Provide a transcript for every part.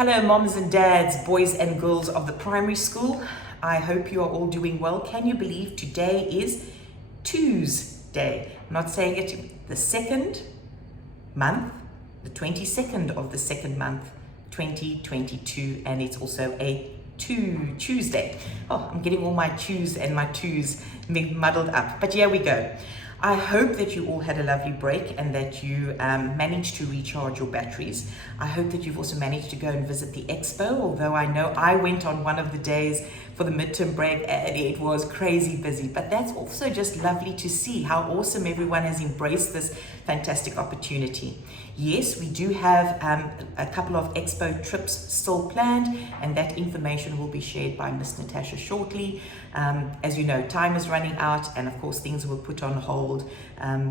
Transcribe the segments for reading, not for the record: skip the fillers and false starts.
Hello moms and dads, boys and girls of the primary school. I hope you are all doing well. Can you believe today is Tuesday? I'm not saying it the second month, the 22nd of the second month, 2022, and it's also a Tuesday. Oh, I'm getting all my twos and my twos muddled up, but here we go. I hope that you all had a lovely break and that you managed to recharge your batteries. I hope that you've also managed to go and visit the expo, although I know I went on one of the days for the midterm break and it was crazy busy. But that's also just lovely to see how awesome everyone has embraced this fantastic opportunity. Yes, we do have a couple of expo trips still planned, and that information will be shared by Miss Natasha shortly. As you know, time is running out, and of course things were put on hold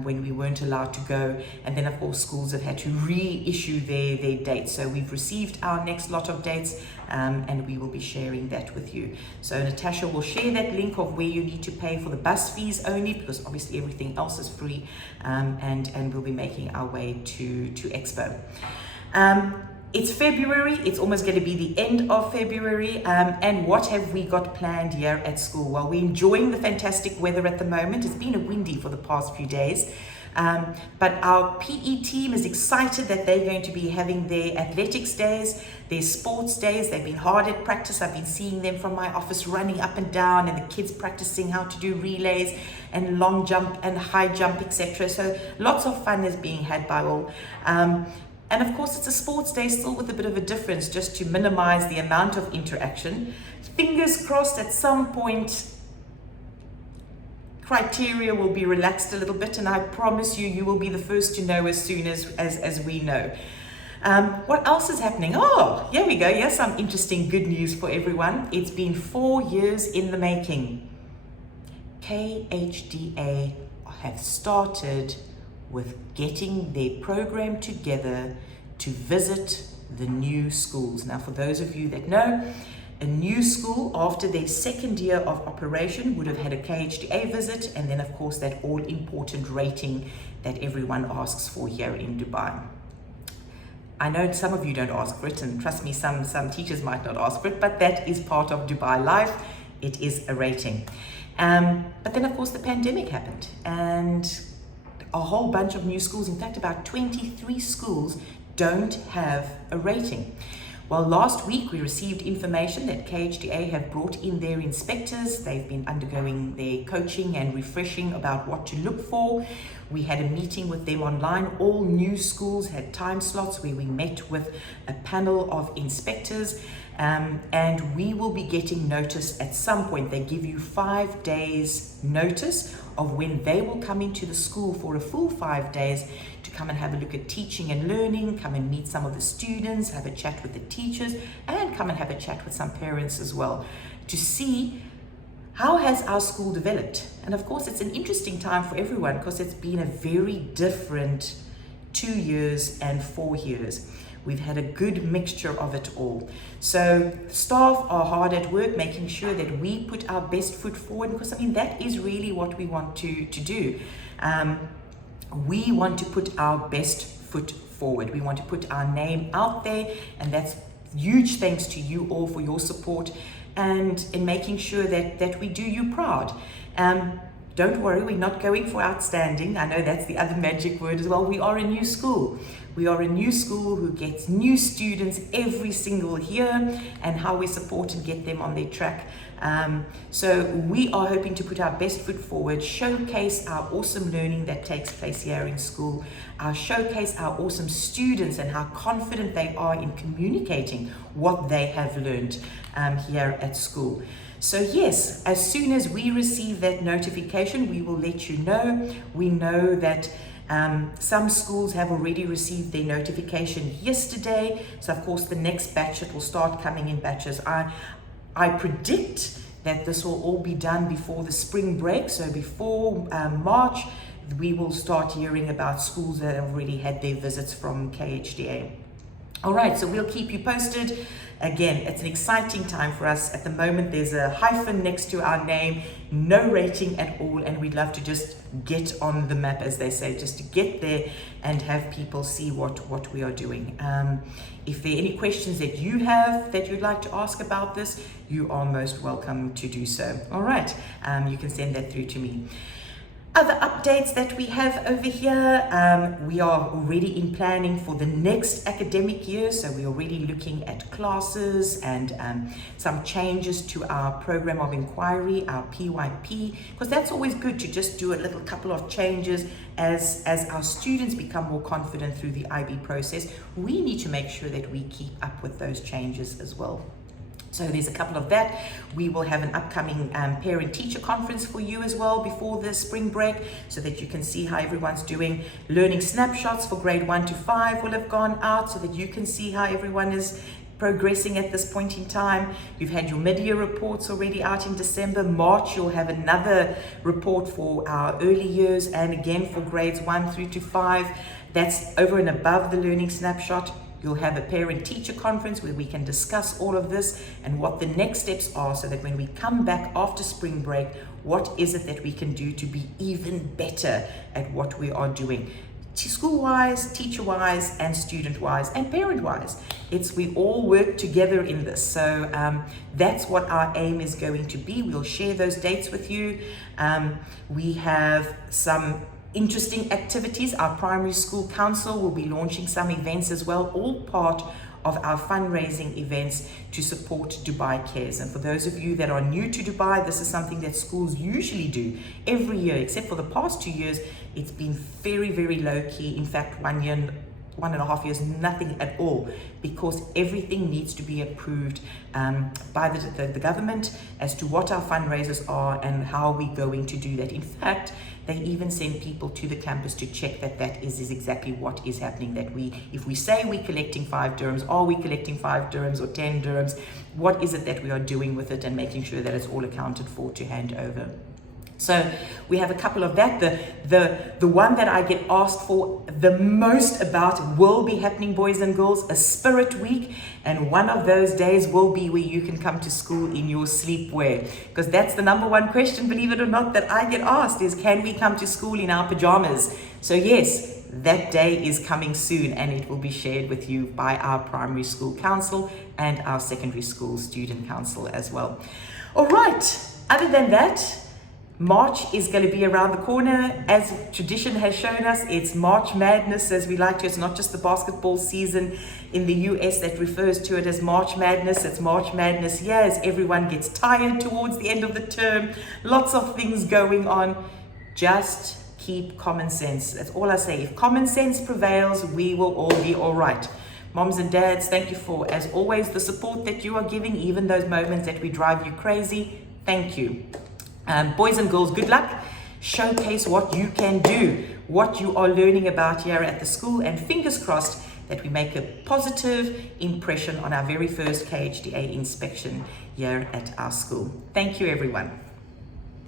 when we weren't allowed to go, and then of course schools have had to reissue their dates. So we've received our next lot of dates, and we will be sharing that with you. So Natasha will share that link of where you need to pay for the bus fees only, because obviously everything else is free, and we'll be making our way to Expo. It's February, it's almost going to be the end of February, and what have we got planned here at school? Well, we're enjoying the fantastic weather at the moment. It's been windy for the past few days, but our PE team is excited that they're going to be having their athletics days, their sports days. They've been hard at practice. I've been seeing them from my office running up and down, and the kids practicing how to do relays and long jump and high jump, etc. So lots of fun is being had by all. And of course, it's a sports day still with a bit of a difference, just to minimize the amount of interaction. Fingers crossed at some point, criteria will be relaxed a little bit, and I promise you, you will be the first to know as soon as we know. What else is happening? Oh, here we go. Here's some interesting good news for everyone. It's been 4 years in the making. KHDA have started with getting their program together to visit the new schools. Now, for those of you that know, a new school after their second year of operation would have had a KHDA visit, and then of course that all important rating that everyone asks for here in Dubai. I know some of you don't ask for it, and trust me, some teachers might not ask for it, but that is part of Dubai life. It is a rating. But then of course the pandemic happened, and a whole bunch of new schools, in fact about 23 schools, don't have a rating. Well, last week we received information that KHDA have brought in their inspectors. They've been undergoing their coaching and refreshing about what to look for. We had a meeting with them online. All new schools had time slots where we met with a panel of inspectors, and we will be getting notice at some point. They give you 5 days notice of when they will come into the school for a full 5 days to come and have a look at teaching and learning, come and meet some of the students, have a chat with the teachers, and come and have a chat with some parents as well, to see how has our school developed. And of course, it's an interesting time for everyone because it's been a very different 2 years and 4 years. We've had a good mixture of it all. So staff are hard at work making sure that we put our best foot forward, because I mean, that is really what we want to do. We want to put our best foot forward. We want to put our name out there, and that's huge thanks to you all for your support and in making sure that we do you proud. Don't worry, we're not going for outstanding. I know that's the other magic word as well. We are a new school. We are a new school who gets new students every single year, and how we support and get them on their track. So we are hoping to put our best foot forward, showcase our awesome learning that takes place here in school, showcase our awesome students and how confident they are in communicating what they have learned here at school. So yes, as soon as we receive that notification, we will let you know. We know that some schools have already received their notification yesterday. So of course the next batch, it will start coming in batches. I predict that this will all be done before the spring break. So before March, we will start hearing about schools that have already had their visits from KHDA. All right, so we'll keep you posted. Again, it's an exciting time for us. At the moment, there's a hyphen next to our name, no rating at all, and we'd love to just get on the map, as they say, just to get there and have people see what we are doing. If there are any questions that you have that you'd like to ask about this, you are most welcome to do so. All right, you can send that through to me. Other updates that we have over here, we are already in planning for the next academic year, so we're already looking at classes and some changes to our program of inquiry, our PYP, because that's always good to just do a little couple of changes as our students become more confident through the IB process. We need to make sure that we keep up with those changes as well. So there's a couple of that. We will have an upcoming parent-teacher conference for you as well before the spring break, so that you can see how everyone's doing. Learning snapshots for grade 1 to 5 will have gone out, so that you can see how everyone is progressing at this point in time. You've had your mid-year reports already out in December. March, you'll have another report for our early years, and again for grades 1 through to 5. That's over and above the learning snapshot. You'll have a parent-teacher conference where we can discuss all of this and what the next steps are, so that when we come back after spring break, what is it that we can do to be even better at what we are doing, school-wise, teacher-wise, and student-wise, and parent-wise. We all work together in this. So that's what our aim is going to be. We'll share those dates with you. We have some interesting activities. Our primary school council will be launching some events as well, all part of our fundraising events to support Dubai Cares. And for those of you that are new to Dubai, this is something that schools usually do every year, except for the past 2 years. It's been very, very low key. In fact, 1 year, 1.5 years, nothing at all, because everything needs to be approved by the government as to what our fundraisers are and how we're going to do that. In fact, they even send people to the campus to check that is exactly what is happening. That if we say we're collecting 5 dirhams, are we collecting 5 dirhams or 10 dirhams? What is it that we are doing with it, and making sure that it's all accounted for to hand over. So we have a couple of that. The one that I get asked for the most about will be happening, boys and girls, a spirit week. And one of those days will be where you can come to school in your sleepwear. Because that's the number one question, believe it or not, that I get asked is, can we come to school in our pajamas? So yes, that day is coming soon, and it will be shared with you by our primary school council and our secondary school student council as well. All right, other than that, March is going to be around the corner. As tradition has shown us, it's March Madness, as we like to. It's not just the basketball season in the US that refers to it as March Madness. It's March Madness here, as everyone gets tired towards the end of the term. Lots of things going on. Just keep common sense. That's all I say. If common sense prevails, we will all be all right. Moms and dads, thank you for, as always, the support that you are giving, even those moments that we drive you crazy. Thank you. Boys and girls, good luck. Showcase what you can do, what you are learning about here at the school, and fingers crossed that we make a positive impression on our very first KHDA inspection here at our school. Thank you, everyone.